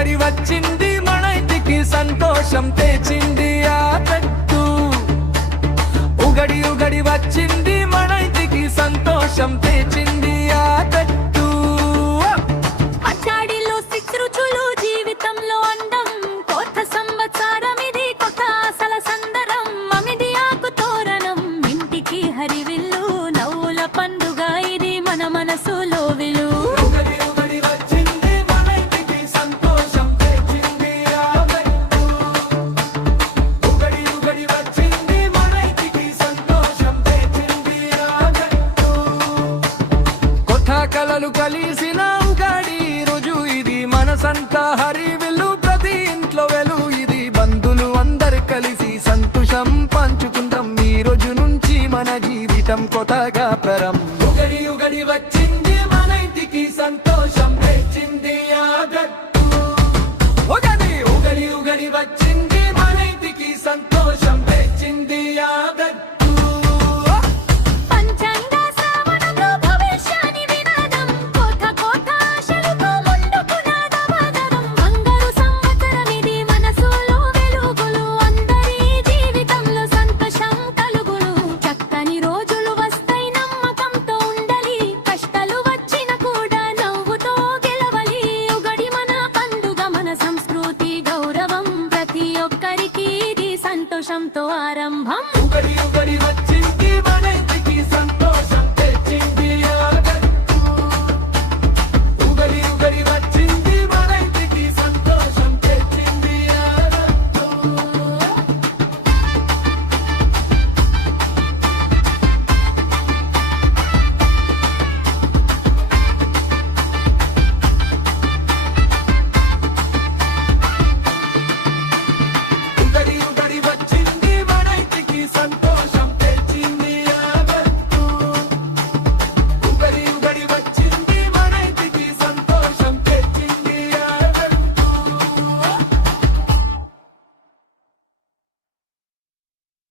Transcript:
ఉగడి వచ్చింది మన ఇంటికి సంతోషం తెచ్చింది ఆ పెట్టు. ఉగడి వచ్చింది మన ఇంటికి సంతోషం తెచ్చింది ఆ పెట్టు. పచ్చడిలో సిక్స్ రుచులు జీవితంలో అందం. కొత్త సంవత్సరం ఇది కొత్త ఆశల సందరం. మమిది ఆకు తోరణం ఇంటికి హరివిల్లు. నవ్వుల పండుగ ఇది మన మనసులో విలు. కలలు కలిసిన ఉగాడి రోజు ఇది మనసంతా హరివిల్లు. ప్రతి ఇంట్లో వెలు ఇది బంధులు అందరు కలిసి సంతోషం పంచుకుందాం. ఈ రోజు నుంచి మన జీవితం కొత్తగా పరం. ఉగడి వచ్చింది మన ఇంటికి సంతోషం తెచ్చింది ఆ గట్టు. ఉగడి వచ్చింది మన ఇంటికి సంతోషం తెచ్చింది ఆ గట్టు. సంతోషంతో ఆరంభం. ఉగడి